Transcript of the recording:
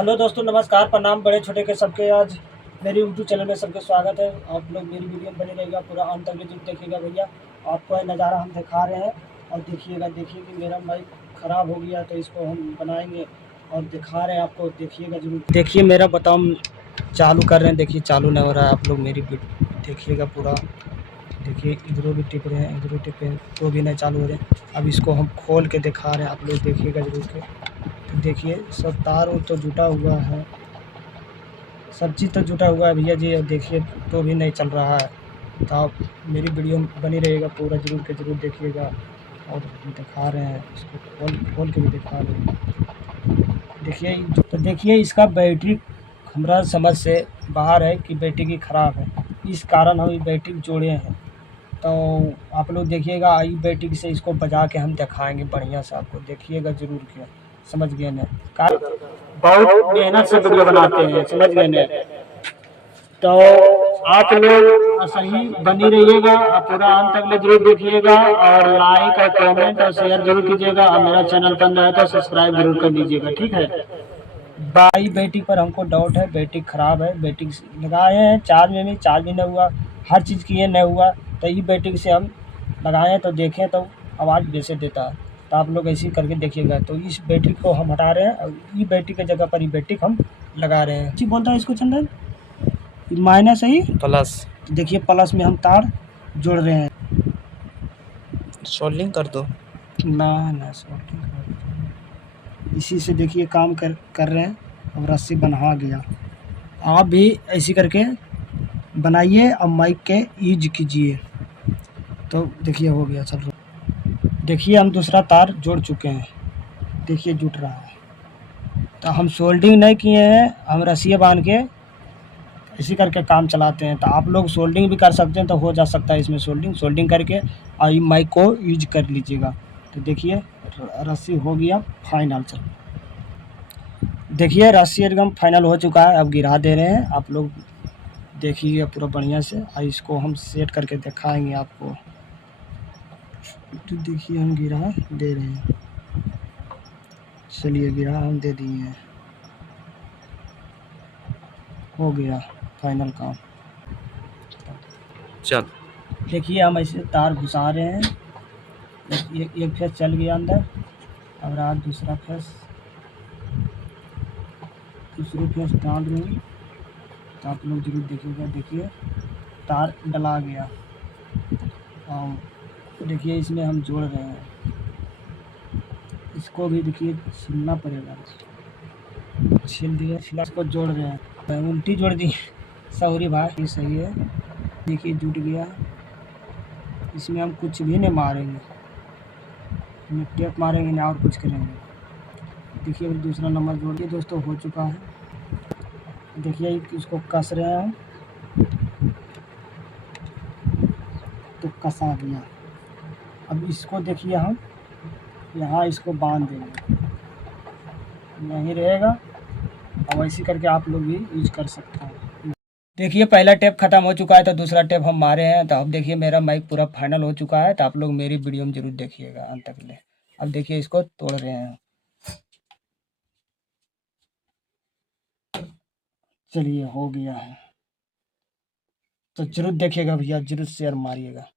Hello दोस्तों, नमस्कार, प्रणाम, बड़े छोटे के सबके। आज मेरी यूट्यूब चैनल में सबके स्वागत है। आप लोग मेरी वीडियो में बने रहिएगा, पूरा अंत तक जरूर देखिएगा भैया। आपको ये नज़ारा हम दिखा रहे हैं और देखिएगा। देखिए कि मेरा माइक ख़राब हो गया तो इसको हम बनाएंगे और दिखा रहे हैं आपको, देखिएगा जरूर। देखिए मेरा बटन चालू कर रहे हैं, देखिए चालू नहीं हो रहा है। आप लोग मेरी देखिएगा पूरा। देखिए इधरों भी टिप रहे हैं, इधरों टिप रहे हैं तो भी नहीं चालू हो रहे हैं। अब इसको हम खोल के दिखा रहे हैं, आप लोग देखिएगा जरूर के। तो देखिए सब तार तो जुटा हुआ है, सब चीज़ तो जुटा हुआ है भैया जी। अब देखिए तो भी नहीं चल रहा है। तो आप मेरी वीडियो में बनी रहिएगा, पूरा जरूर के जरूर देखिएगा। और दिखा रहे हैं इसको, खोल खोल के भी दिखा रहे हैं। देखिए तो देखिए इसका बैटरी हमारा समझ से बाहर है कि बैटरी ख़राब है, इस कारण हम ये बैटरी जोड़े हैं। तो आप लोग देखिएगा, आई बैटरी से इसको बजा के हम दिखाएंगे बढ़िया से आपको, देखिएगा जरूर के। समझ गए ना? बहुत मेहनत से वीडियो बनाते हैं, समझ गए ना? तो आप लोग सही बनी रहिएगा और पूरा अंत तक जरूर देखिएगा। और लाइक और कमेंट और शेयर जरूर कीजिएगा। और मेरा चैनल पर नया है तो सब्सक्राइब जरूर कर लीजिएगा, ठीक है। बाई बैटरी पर हमको डाउट है, बैटरी ख़राब है। बैटरी लगाए हैं चार्ज में भी, चार्ज भी नहीं हुआ, हर चीज़ किए नहीं हुआ। तो ये बैटरी से हम लगाएं तो देखें तो आवाज़ वैसे देता है। तो आप लोग ऐसे ही करके देखिएगा। तो इस बैटरी को हम हटा रहे हैं और ये बैटरी की जगह पर ये बैटरी हम लगा रहे हैं। जी बोलता है इसको चंदन, माइनस है प्लस। देखिए प्लस में हम तार जोड़ रहे हैं। सोल्डिंग कर दो ना सोल्डिंग इसी से देखिए काम कर रहे हैं। अब रस्सी बना गया। आप भी ऐसी करके बनाइए और माइक के यूज कीजिए। तो देखिए हो गया, चल रहा। देखिए हम दूसरा तार जोड़ चुके हैं, देखिए जुट रहा है। तो हम सोल्डिंग नहीं किए हैं, हम रस्सी बांध के इसी करके काम चलाते हैं। तो आप लोग सोल्डिंग भी कर सकते हैं, तो हो जा सकता है इसमें सोल्डिंग करके और ये माइक को यूज कर लीजिएगा। तो देखिए रस्सी हो गया फाइनल। चल देखिए रस्सी एकदम फाइनल हो चुका है। अब गिरा दे रहे हैं, आप लोग देखिए पूरा बढ़िया से। और इसको हम सेट करके दिखाएंगे आपको। तो देखिए हम गिरा दे रहे हैं, चलिए गिरा हम दे दिए हैं, हो गया फाइनल काम। चल। देखिए हम ऐसे तार घुसा रहे हैं। एक फेस चल गया अंदर, अब रहा दूसरा फेस, दूसरी फेस डाल रहे हैं। तो आप लोग जरूर देखिएगा। देखिए तार डला गया और देखिए इसमें हम जोड़ रहे हैं। इसको भी देखिए छिलना पड़ेगा, छिल दिया, छिला इसको जोड़ रहे हैं। उल्टी जोड़ दी, सॉरी भाई। ये सही है, देखिए जुट गया। इसमें हम कुछ भी नहीं मारेंगे, इसमें टेप मारेंगे ना और कुछ करेंगे। देखिए अभी दूसरा नंबर जोड़ दिए दोस्तों, हो चुका है। देखिए इसको कस रहे हैं, तो कसा गया। अब इसको देखिए हम यहाँ इसको बांध देंगे, यहीं रहेगा। और ऐसे करके आप लोग भी यूज कर सकते हैं। देखिए पहला टेप खत्म हो चुका है, तो दूसरा टेप हम मारे हैं। तो अब देखिए मेरा माइक पूरा फाइनल हो चुका है। तो आप लोग मेरी वीडियो में जरूर देखिएगा अंत तक ले। अब देखिए इसको तोड़ रहे हैं, चलिए हो गया है। तो जरूर देखिएगा भैया, जरूर शेयर मारिएगा।